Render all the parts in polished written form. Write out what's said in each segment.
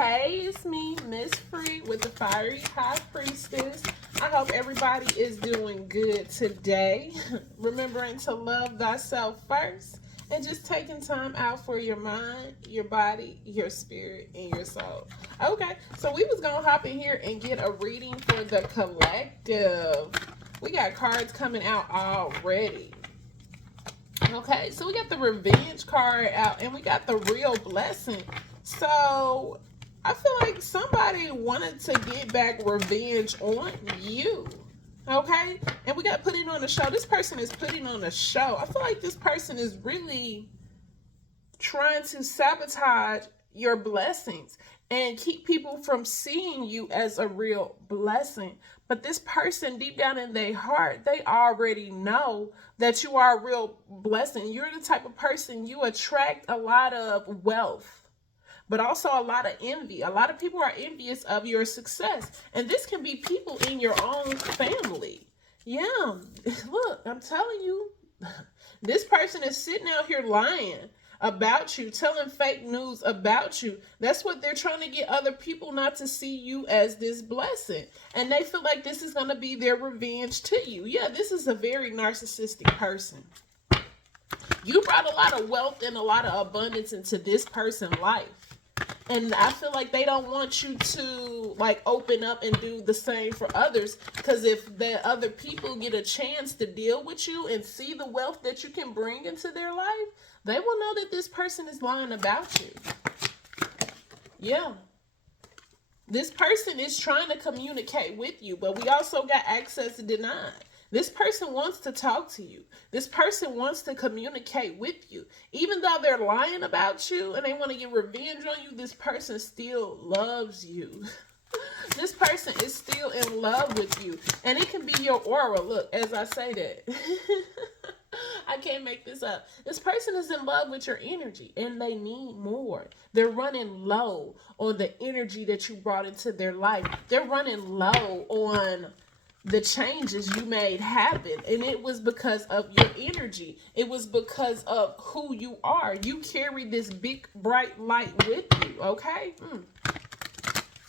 Hey, it's me, Miss Free, with the Fiery High Priestess. I hope everybody is doing good today. Remembering to love thyself first and just taking time out for your mind, your body, your spirit, and your soul. Okay, so we was gonna hop in here and get a reading for the collective. We got cards coming out already. Okay, so we got the revenge card out and we got the real blessing. So I feel like somebody wanted to get back revenge on you. Okay, and we got putting on a show. This person is putting on a show. I feel like this person is really trying to sabotage your blessings and keep people from seeing you as a real blessing. But this person, deep down in their heart, they already know that you are a real blessing. You're the type of person, you attract a lot of wealth, but also a lot of envy. A lot of people are envious of your success. And this can be people in your own family. Yeah, look, I'm telling you, this person is sitting out here lying about you, telling fake news about you. That's what they're trying to get other people not to see you as this blessing. And they feel like this is going to be their revenge to you. Yeah, this is a very narcissistic person. You brought a lot of wealth and a lot of abundance into this person's life. And I feel like they don't want you to like open up and do the same for others. Because if the other people get a chance to deal with you and see the wealth that you can bring into their life, they will know that this person is lying about you. Yeah. This person is trying to communicate with you, but we also got access denied. This person wants to talk to you. This person wants to communicate with you. Even though they're lying about you and they want to get revenge on you, this person still loves you. This person is still in love with you. And it can be your aura. Look, as I say that. I can't make this up. This person is in love with your energy and they need more. They're running low on the energy that you brought into their life. They're running low on the changes you made happen, and it was because of your energy. It was because of who you are. You carry this big bright light with you. Okay.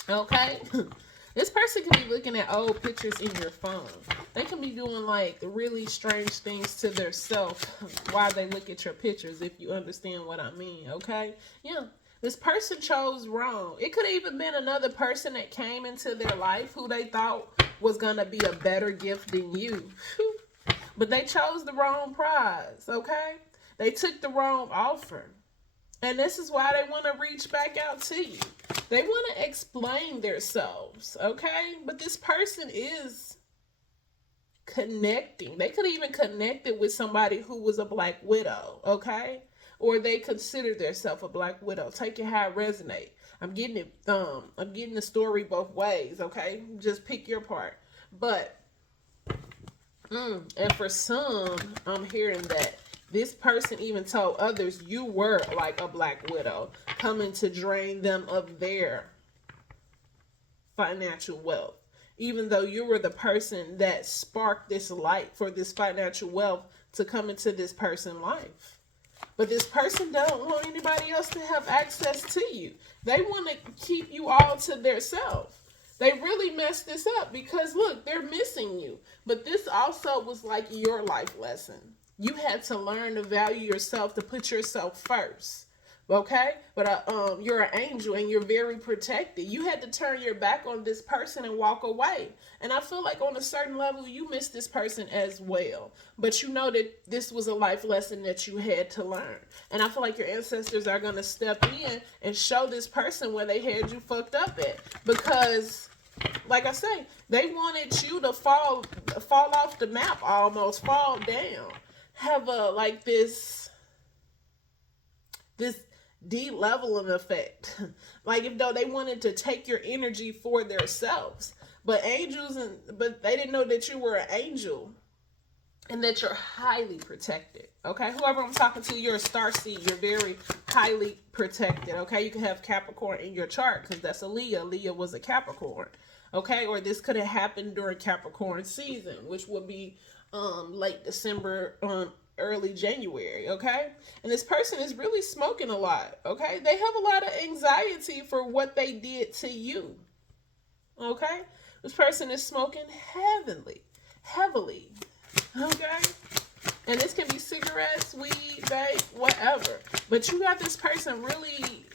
Okay. This person can be looking at old pictures in your phone. They can be doing like really strange things to their self while they look at your pictures, if you understand what I mean. Okay. Yeah. This person chose wrong. It could have even been another person that came into their life who they thought was going to be a better gift than you. But they chose the wrong prize, okay? They took the wrong offer. And this is why they want to reach back out to you. They want to explain themselves, okay? But this person is connecting. They could have even connected with somebody who was a black widow, okay? Or they consider themselves a black widow. Take it how it resonates. I'm getting it. I'm getting the story both ways. Okay, just pick your part. But and for some, I'm hearing that this person even told others you were like a black widow, coming to drain them of their financial wealth. Even though you were the person that sparked this light for this financial wealth to come into this person's life. But this person don't want anybody else to have access to you. They want to keep you all to themselves. They really messed this up because, look, they're missing you. But this also was like your life lesson. You had to learn to value yourself, to put yourself first. Okay? But you're an angel and you're very protected. You had to turn your back on this person and walk away. And I feel like on a certain level, you missed this person as well. But you know that this was a life lesson that you had to learn. And I feel like your ancestors are going to step in and show this person where they had you fucked up at. Because, like I say, they wanted you to fall off the map almost, fall down. Have like this de-leveling effect. Like if though they wanted to take your energy for themselves. But but they didn't know that you were an angel and that you're highly protected. Okay, whoever I'm talking to, you're a star seed. You're very highly protected. Okay, you can have Capricorn in your chart because that's a Leo. Leo was a Capricorn. Okay, or this could have happened during Capricorn season, which would be late December, early January, okay? And this person is really smoking a lot, okay? They have a lot of anxiety for what they did to you, okay? This person is smoking heavily, okay? And this can be cigarettes, weed, vape, whatever. But you got this person really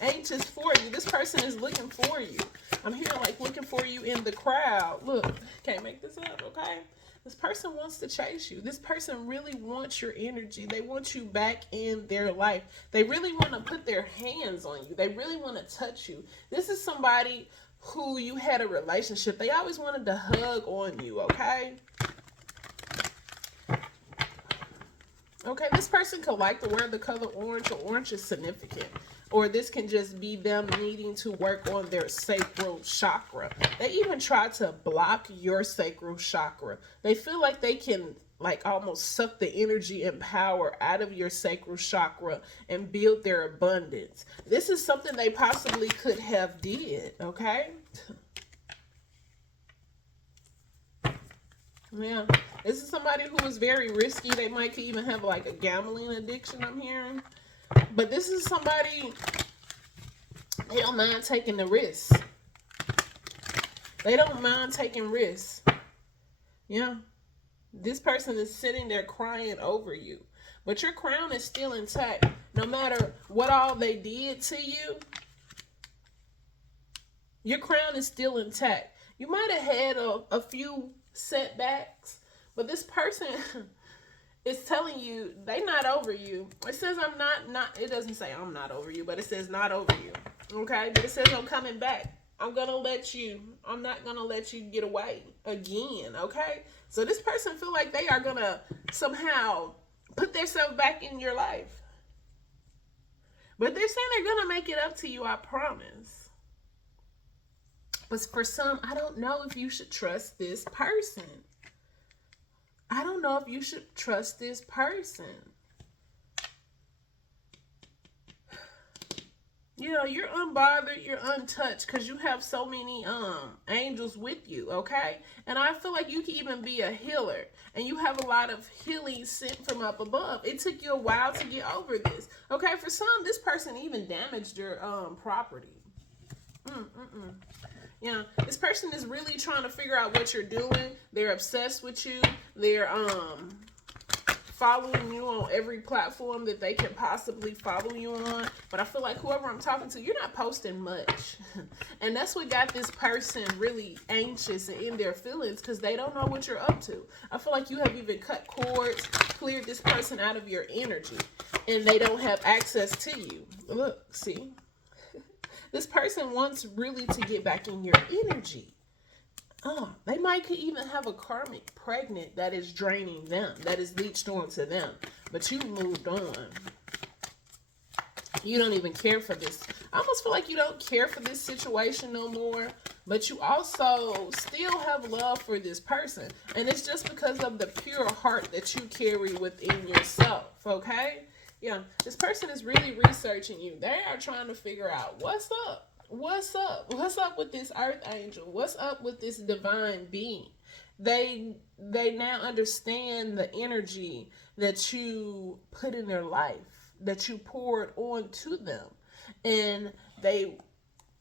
anxious for you. This person is looking for you. I'm hearing like looking for you in the crowd. Look, can't make this up, okay? This person wants to chase you. This person really wants your energy. They want you back in their life. They really want to put their hands on you. They really want to touch you. This is somebody who you had a relationship. They always wanted to hug on you, okay? Okay, this person could like to wear the color orange, or orange is significant. Or this can just be them needing to work on their sacral chakra. They even try to block your sacral chakra. They feel like they can like almost suck the energy and power out of your sacral chakra and build their abundance. This is something they possibly could have did, okay? Yeah, this is somebody who is very risky. They might even have like a gambling addiction, I'm hearing. But this is somebody, they don't mind taking the risk. They don't mind taking risks. Yeah. This person is sitting there crying over you. But your crown is still intact. No matter what all they did to you, your crown is still intact. You might have had a few setbacks, but this person is telling you they not over you. It says I'm not, it doesn't say I'm not over you, but it says not over you. Okay? But it says I'm coming back. I'm not gonna let you get away again. Okay? So this person feel like they are gonna somehow put themselves back in your life. But they're saying they're gonna make it up to you, I promise. But for some, I don't know if you should trust this person. I don't know if you should trust this person. You know, you're unbothered, you're untouched because you have so many angels with you, okay? And I feel like you can even be a healer. And you have a lot of healing sent from up above. It took you a while to get over this. Okay, for some, this person even damaged your property. Yeah, this person is really trying to figure out what you're doing. They're obsessed with you. They're following you on every platform that they can possibly follow you on. But I feel like whoever I'm talking to, you're not posting much. And that's what got this person really anxious and in their feelings because they don't know what you're up to. I feel like you have even cut cords, cleared this person out of your energy, and they don't have access to you. Look, see? This person wants really to get back in your energy. They might could even have a karmic pregnant that is draining them, that is leached onto them. But you moved on. You don't even care for this. I almost feel like you don't care for this situation no more. But you also still have love for this person. And it's just because of the pure heart that you carry within yourself, okay? Yeah, this person is really researching you. They are trying to figure out what's up. What's up? What's up with this earth angel? What's up with this divine being? They now understand the energy that you put in their life, that you poured onto them. And they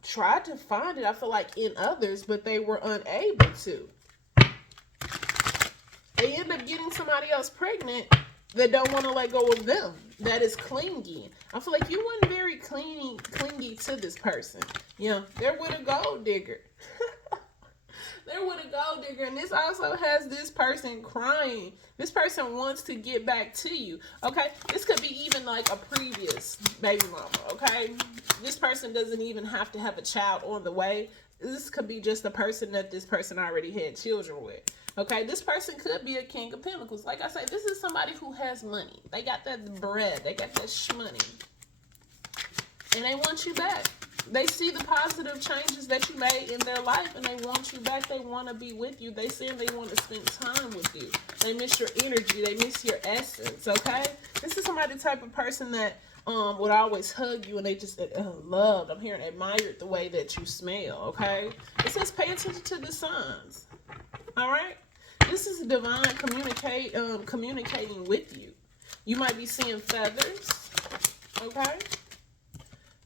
tried to find it, I feel like, in others, but they were unable to. They end up getting somebody else pregnant that don't want to let go of them, that is clingy. I feel like you weren't very clingy to this person. Yeah, they're with a gold digger. They're with a gold digger, and this also has this person crying. This person wants to get back to you, okay? This could be even like a previous baby mama, okay? This person doesn't even have to have a child on the way. This could be just a person that this person already had children with. Okay, this person could be a king of pentacles. Like I say, this is somebody who has money. They got that bread. They got that shmoney. And they want you back. They see the positive changes that you made in their life and they want you back. They want to be with you. They say they want to spend time with you. They miss your energy. They miss your essence, okay? This is somebody type of person that would always hug you and they just loved. I'm hearing admired the way that you smell, okay? It says pay attention to the signs. All right? This is divine communicating with you. You might be seeing feathers, okay?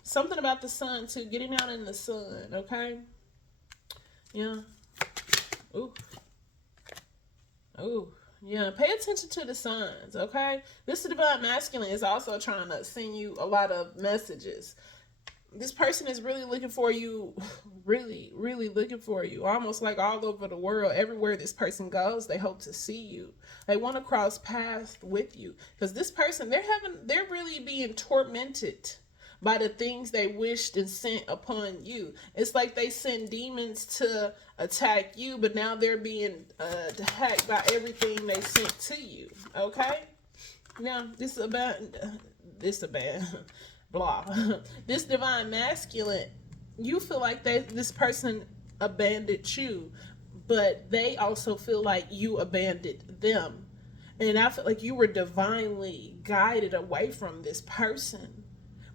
Something about the sun too, getting out in the sun, okay? Yeah. Ooh. Ooh. Yeah, pay attention to the signs, okay? This divine masculine is also trying to send you a lot of messages. This person is really looking for you, really, really looking for you, almost like all over the world. Everywhere this person goes, they hope to see you. They want to cross paths with you, because this person, they're really being tormented by the things they wished and sent upon you. It's like they sent demons to attack you, but now they're being attacked by everything they sent to you. Okay? Now, this divine masculine, you feel like this person abandoned you, but they also feel like you abandoned them. And I feel like you were divinely guided away from this person,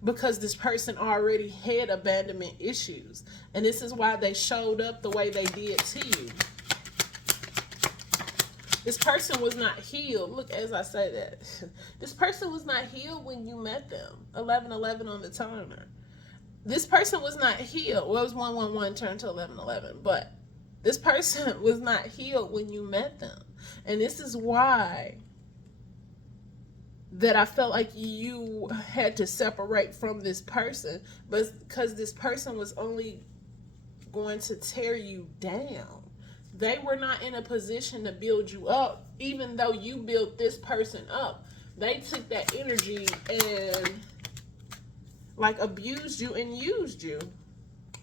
because this person already had abandonment issues. And this is why they showed up the way they did to you. This person was not healed. Look, as I say that. This person was not healed when you met them. 1111 on the timer. This person was not healed. Well, it was 111 turned to 1111. But this person was not healed when you met them. And this is why that I felt like you had to separate from this person, but because this person was only going to tear you down. They were not in a position to build you up, even though you built this person up. They took that energy and like abused you and used you.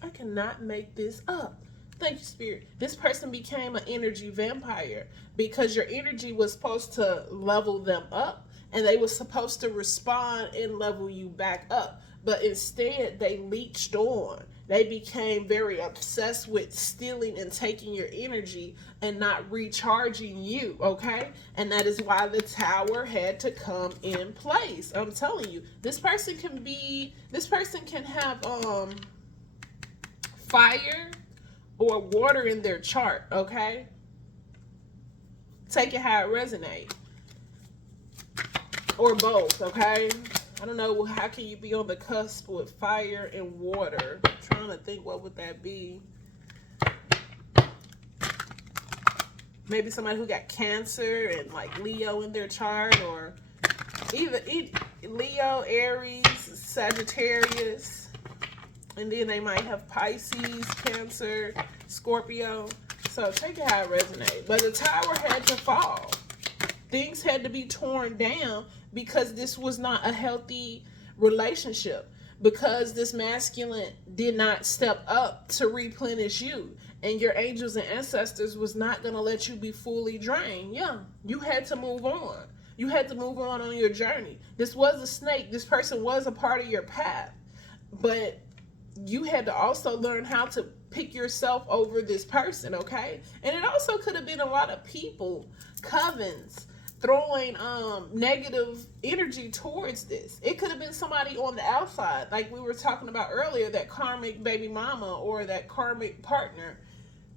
I cannot make this up. Thank you, Spirit. This person became an energy vampire because your energy was supposed to level them up, and they were supposed to respond and level you back up. But instead, they leached on. They became very obsessed with stealing and taking your energy and not recharging you, okay? And that is why the tower had to come in place. I'm telling you, this person can have fire or water in their chart, okay? Take it how it resonates. Or both, okay? I don't know, how can you be on the cusp with fire and water? I'm trying to think, what would that be? Maybe somebody who got Cancer and like Leo in their chart, or either Leo, Aries, Sagittarius, and then they might have Pisces, Cancer, Scorpio. So take it how it resonates. But the tower had to fall. Things had to be torn down because this was not a healthy relationship, because this masculine did not step up to replenish you, and your angels and ancestors was not going to let you be fully drained. Yeah, you had to move on. You had to move on your journey. This was a snake. This person was a part of your path, but you had to also learn how to pick yourself over this person, okay? And it also could have been a lot of people, covens, throwing negative energy towards this. It could have been somebody on the outside, like we were talking about earlier, that karmic baby mama or that karmic partner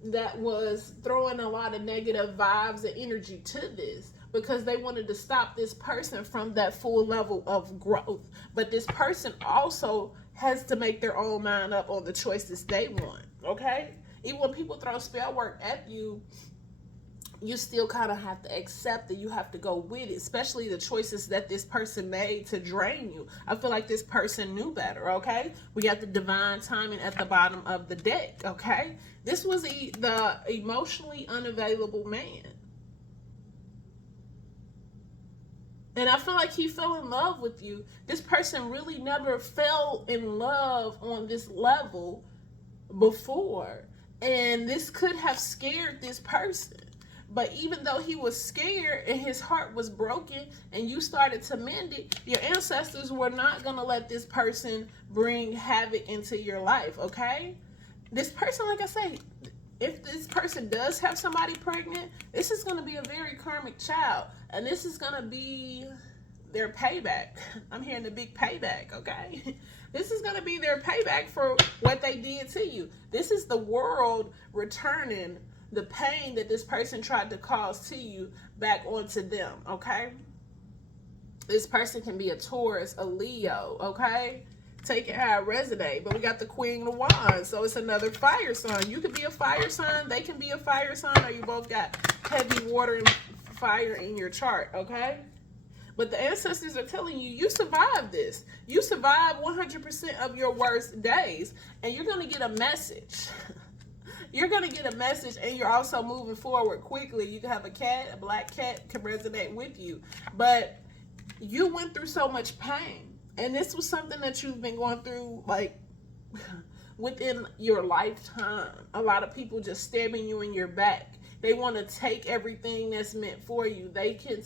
that was throwing a lot of negative vibes and energy to this, because they wanted to stop this person from that full level of growth. But this person also has to make their own mind up on the choices they want, okay? Even when people throw spell work at you, you still kind of have to accept that you have to go with it, especially the choices that this person made to drain you. I feel like this person knew better, okay? We got the divine timing at the bottom of the deck, okay? This was the emotionally unavailable man. And I feel like he fell in love with you. This person really never fell in love on this level before. And this could have scared this person. But even though he was scared and his heart was broken and you started to mend it, your ancestors were not going to let this person bring havoc into your life, okay? This person, like I say, if this person does have somebody pregnant, this is going to be a very karmic child. And this is going to be their payback. I'm hearing the big payback, okay? This is going to be their payback for what they did to you. This is the world returning the pain that this person tried to cause to you back onto them, okay? This person can be a Taurus, a Leo, okay? Take it how it resonates. But we got the Queen of Wands, so it's another fire sign. You could be a fire sign, they can be a fire sign, or you both got heavy water and fire in your chart, okay? But the ancestors are telling you, you survived this. You survived 100% of your worst days, and you're going to get a message. You're going to get a message, and you're also moving forward quickly. You can have a cat, a black cat can resonate with you. But you went through so much pain, and this was something that you've been going through, like, within your lifetime. A lot of people just stabbing you in your back. They want to take everything that's meant for you. They can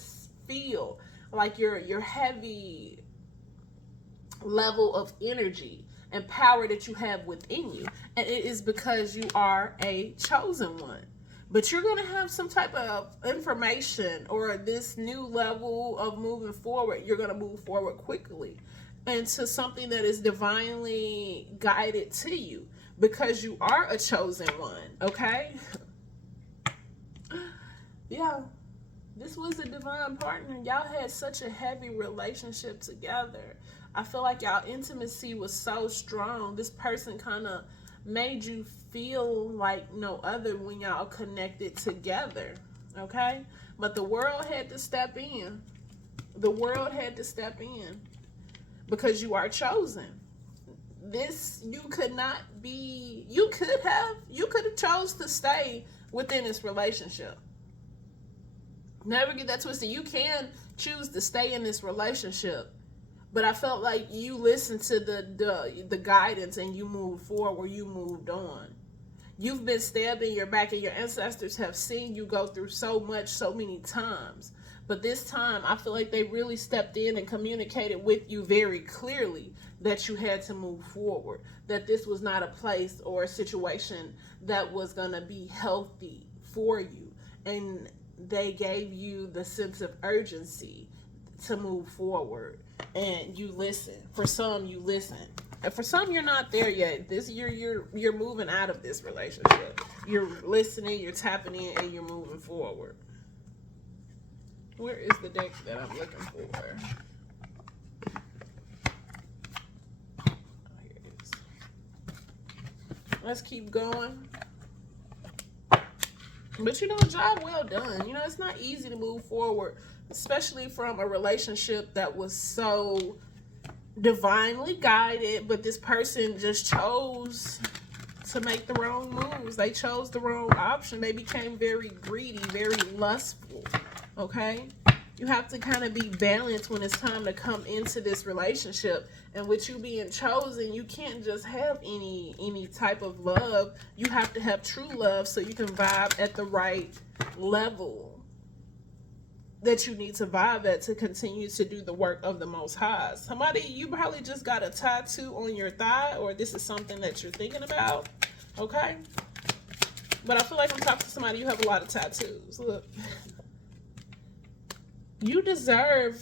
feel like your heavy level of energy and power that you have within you, and it is because you are a chosen one. But you're going to have some type of information or this new level of moving forward. You're going to move forward quickly into something that is divinely guided to you because you are a chosen one, okay? Yeah. This was a divine partner. Y'all had such a heavy relationship together. I feel like y'all intimacy was so strong. This person kind of made you feel like no other when y'all connected together, okay? But the world had to step in. The world had to step in because you are chosen. This, you could not be, you could have chose to stay within this relationship. Never get that twisted. You can choose to stay in this relationship, but I felt like you listened to the guidance and you moved forward. You moved on. You've been stabbed in your back, and your ancestors have seen you go through so much, so many times. But this time, I feel like they really stepped in and communicated with you very clearly that you had to move forward, that this was not a place or a situation that was going to be healthy for you. And they gave you the sense of urgency to move forward, and you listen. For some, you listen, and for some, you're not there yet. This you're moving out of this relationship. You're listening, you're tapping in, and you're moving forward. Where is the deck that I'm looking for? Oh, here it is. Let's keep going. But you know, job well done. You know, it's not easy to move forward, especially from a relationship that was so divinely guided, but this person just chose to make the wrong moves. They chose the wrong option. They became very greedy, very lustful, okay? You have to kind of be balanced when it's time to come into this relationship. And with you being chosen, you can't just have any type of love. You have to have true love so you can vibe at the right level that you need to vibe at to continue to do the work of the Most High. Somebody, you probably just got a tattoo on your thigh, or this is something that you're thinking about, okay? But I feel like I'm talking to somebody, you have a lot of tattoos. Look. You deserve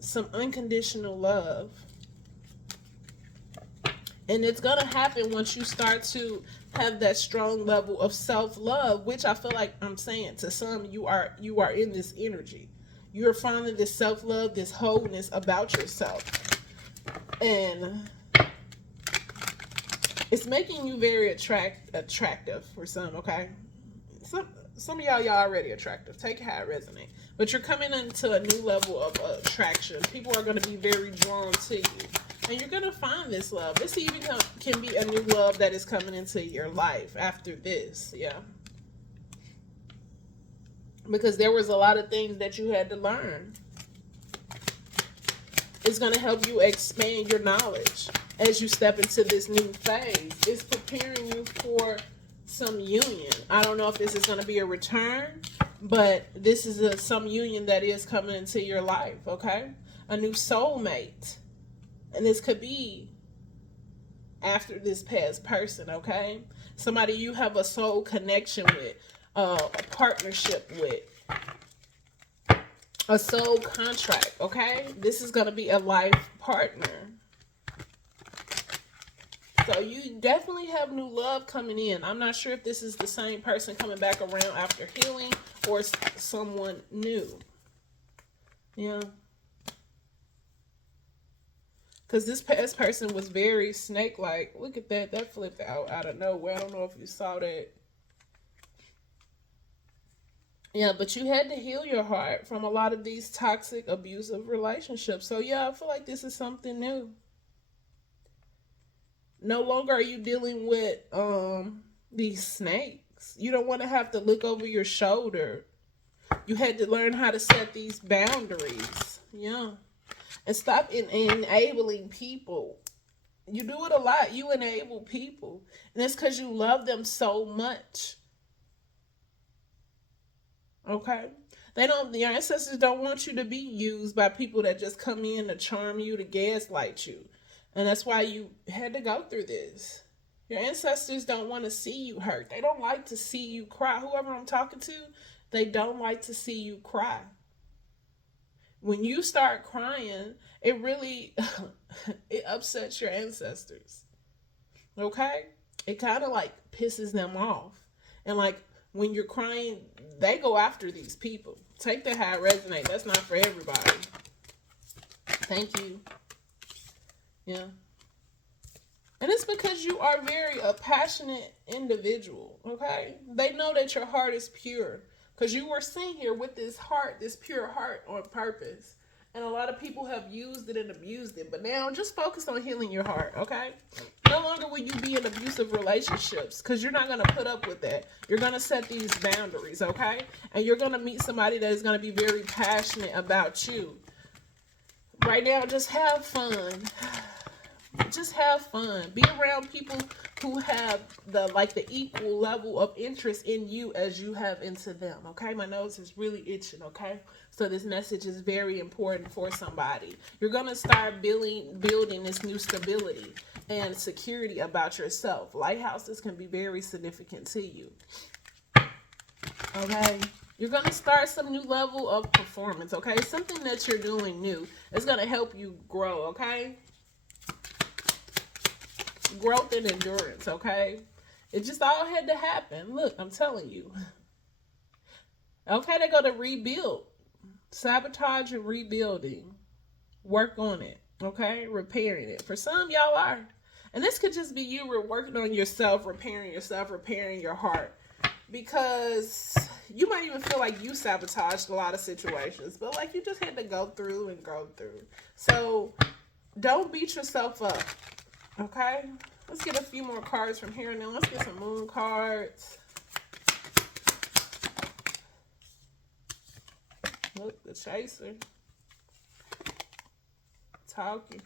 some unconditional love. And it's going to happen once you start to have that strong level of self-love, which I feel like I'm saying to some, you are in this energy. You're finding this self-love, this wholeness about yourself. And it's making you very attractive for some, okay? Some of y'all already attractive. Take it how it resonates. But you're coming into a new level of attraction. People are going to be very drawn to you. And you're going to find this love. This even can be a new love that is coming into your life after this. Yeah. Because there was a lot of things that you had to learn. It's going to help you expand your knowledge as you step into this new phase. It's preparing you for some union. I don't know if this is going to be a return, but this is some union that is coming into your life, okay? A new soulmate. And this could be after this past person, okay? Somebody you have a soul connection with, a partnership with, a soul contract, okay? This is going to be a life partner. So you definitely have new love coming in. I'm not sure if this is the same person coming back around after healing or someone new. Yeah. Because this past person was very snake-like. Look at that. That flipped out of nowhere. I don't know if you saw that. Yeah, but you had to heal your heart from a lot of these toxic, abusive relationships. So yeah, I feel like this is something new. No longer are you dealing with these snakes. You don't want to have to look over your shoulder. You had to learn how to set these boundaries. Yeah. And stop enabling people. You do it a lot. You enable people. And it's because you love them so much. Okay? Your ancestors don't want you to be used by people that just come in to charm you, to gaslight you. And that's why you had to go through this. Your ancestors don't want to see you hurt. They don't like to see you cry. Whoever I'm talking to, they don't like to see you cry. When you start crying, it really it upsets your ancestors. Okay? It kind of like pisses them off. And like when you're crying, they go after these people. Take that how it resonates. That's not for everybody. Thank you. Yeah. And it's because you are a passionate individual, okay? They know that your heart is pure. Because you were sent here with this heart, this pure heart on purpose. And a lot of people have used it and abused it. But now just focus on healing your heart, okay? No longer will you be in abusive relationships because you're not going to put up with that. You're going to set these boundaries, okay? And you're going to meet somebody that is going to be very passionate about you. Right now, just have fun. Just have fun. Be around people who have the equal level of interest in you as you have into them. Okay, my nose is really itching. Okay, so this message is very important for somebody. You're gonna start building this new stability and security about yourself. Lighthouses can be very significant to you. Okay. You're going to start some new level of performance, okay? Something that you're doing new is going to help you grow, okay? Growth and endurance, okay? It just all had to happen. Look, I'm telling you. Okay, they go to rebuild. Sabotage and rebuilding. Work on it, okay? Repairing it. For some, y'all are. And this could just be you working on yourself, repairing your heart. Because you might even feel like you sabotaged a lot of situations, but like you just had to go through. So don't beat yourself up, okay? Let's get a few more cards from here and then. Let's get some moon cards. Look, the chaser. Talking.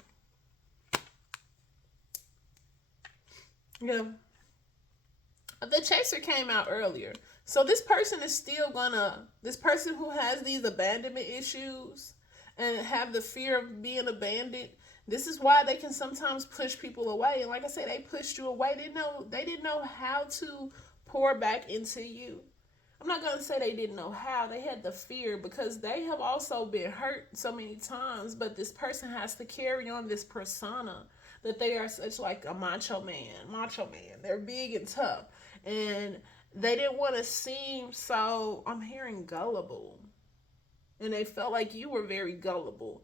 Yeah. The chaser came out earlier. So this person is still this person who has these abandonment issues and have the fear of being abandoned, this is why they can sometimes push people away. And like I said, they pushed you away. They didn't know how to pour back into you. I'm not going to say they didn't know how. They had the fear because they have also been hurt so many times. But this person has to carry on this persona that they are such like a macho man. They're big and tough. And they didn't want to seem so, I'm hearing gullible. And they felt like you were very gullible.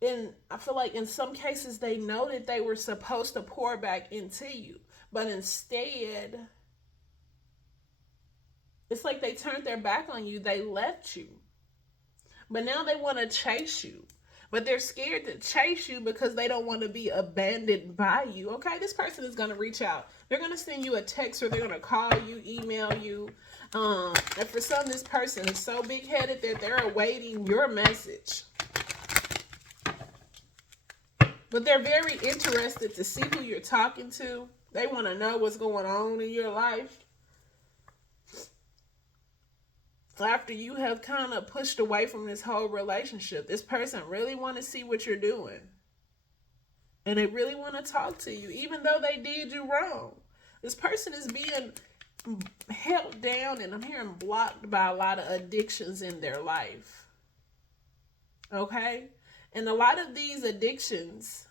And I feel like in some cases they know that they were supposed to pour back into you. But instead, it's like they turned their back on you. They left you. But now they want to chase you. But they're scared to chase you because they don't want to be abandoned by you. Okay, this person is going to reach out. They're going to send you a text or they're going to call you, email you. And for some, this person is so big-headed that they're awaiting your message. But they're very interested to see who you're talking to. They want to know what's going on in your life. After you have kind of pushed away from this whole relationship, this person really want to see what you're doing. And they really want to talk to you, even though they did you wrong. This person is being held down and I'm hearing blocked by a lot of addictions in their life. Okay? And a lot of these addictions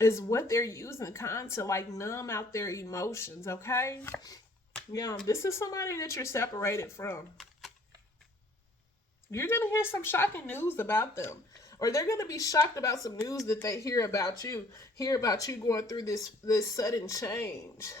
is what they're using to like numb out their emotions, okay? Yeah, this is somebody that you're separated from. You're going to hear some shocking news about them. Or they're going to be shocked about some news that they hear about you going through this sudden change.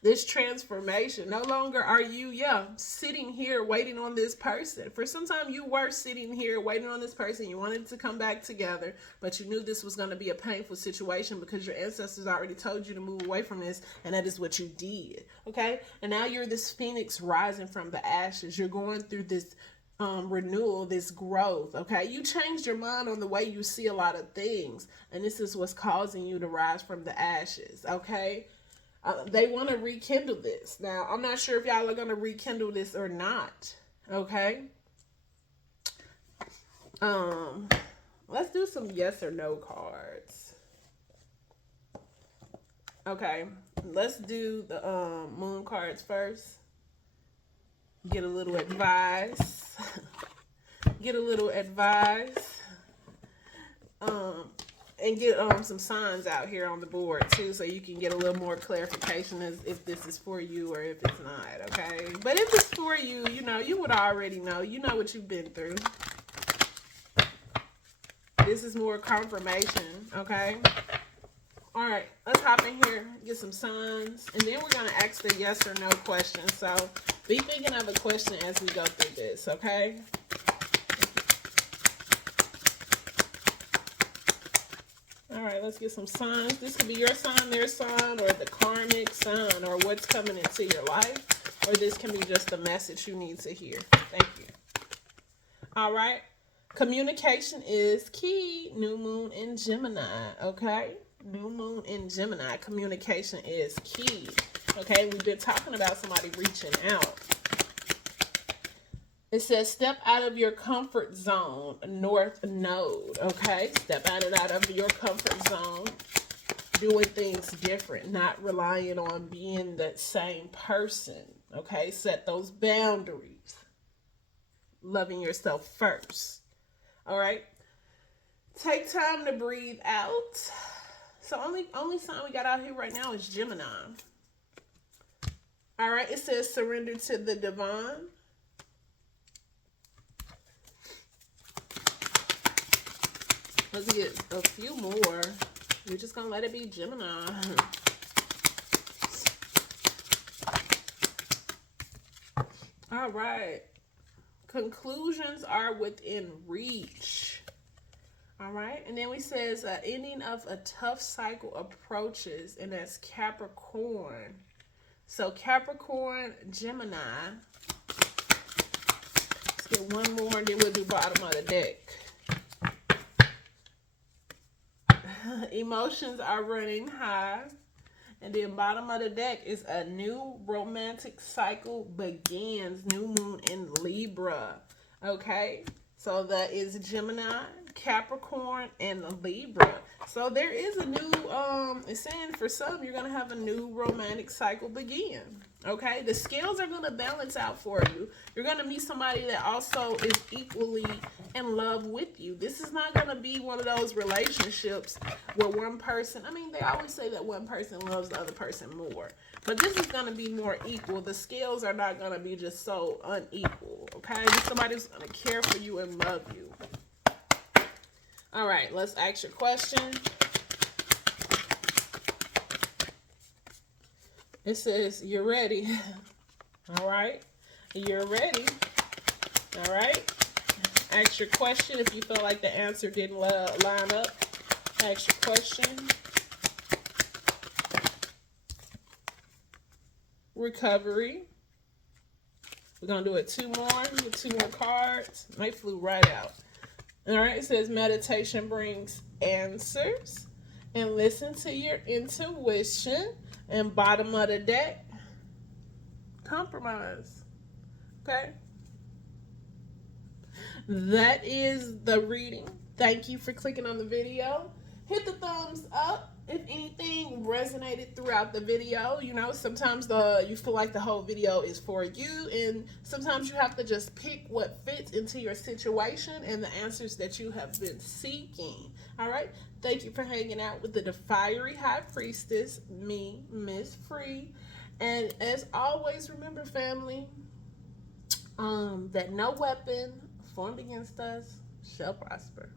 This transformation. No longer are you, sitting here waiting on this person. For some time you were sitting here waiting on this person. You wanted to come back together, but you knew this was going to be a painful situation because your ancestors already told you to move away from this, and that is what you did. Okay? And now you're this phoenix rising from the ashes. You're going through this renewal, this growth. Okay, you changed your mind on the way you see a lot of things, and this is what's causing you to rise from the ashes. Okay, they want to rekindle this. Now, I'm not sure if y'all are going to rekindle this or not. Okay, let's do some yes or no cards. Okay, let's do the moon cards first. Get a little advice. Get a little advice. And get some signs out here on the board too, so you can get a little more clarification as if this is for you or if it's not, okay? But if it's for you, you know, you would already know. You know what you've been through. This is more confirmation, okay? All right, let's hop in here, get some signs, and then we're going to ask the yes or no question. So be thinking of a question as we go through this, okay? All right, let's get some signs. This could be your sign, their sign, or the karmic sign, or what's coming into your life, or this can be just a message you need to hear. Thank you. All right, communication is key. New moon in Gemini, okay? New moon in Gemini. Communication is key. Okay, we've been talking about somebody reaching out. It says step out of your comfort zone, North Node. Okay, step out of your comfort zone. Doing things different, not relying on being the same person. Okay, set those boundaries. Loving yourself first. All right, take time to breathe out. So only sign we got out here right now is Gemini. All right, it says surrender to the divine. Let's get a few more. We're just going to let it be Gemini. All right. Conclusions are within reach. All right. And then we says ending of a tough cycle approaches, and that's Capricorn. So Capricorn, Gemini. Let's get one more, and then we'll do bottom of the deck. Emotions are running high. And then bottom of the deck is a new romantic cycle begins. New moon in Libra. Okay. So that is Gemini, Capricorn, and Libra. So there is a new, it's saying for some, you're going to have a new romantic cycle begin. Okay. The scales are going to balance out for you. You're going to meet somebody that also is equally in love with you. This is not going to be one of those relationships where one person, I mean, they always say that one person loves the other person more. But this is going to be more equal. The scales are not going to be just so unequal. Okay. Somebody's going to care for you and love you. All right, let's ask your question. It says, you're ready. All right, you're ready. All right, ask your question. If you feel like the answer didn't line up, ask your question. Recovery. We're going to do it two more cards. They flew right out. All right, it says meditation brings answers, and listen to your intuition. And bottom of the deck, compromise. Okay, that is the reading. Thank you for clicking on the video. Hit the thumbs up if anything resonated throughout the video. You know, sometimes you feel like the whole video is for you, and sometimes you have to just pick what fits into your situation and the answers that you have been seeking. All right. Thank you for hanging out with the Fiery High Priestess, me, Miss Free. And as always, remember, family, that no weapon formed against us shall prosper.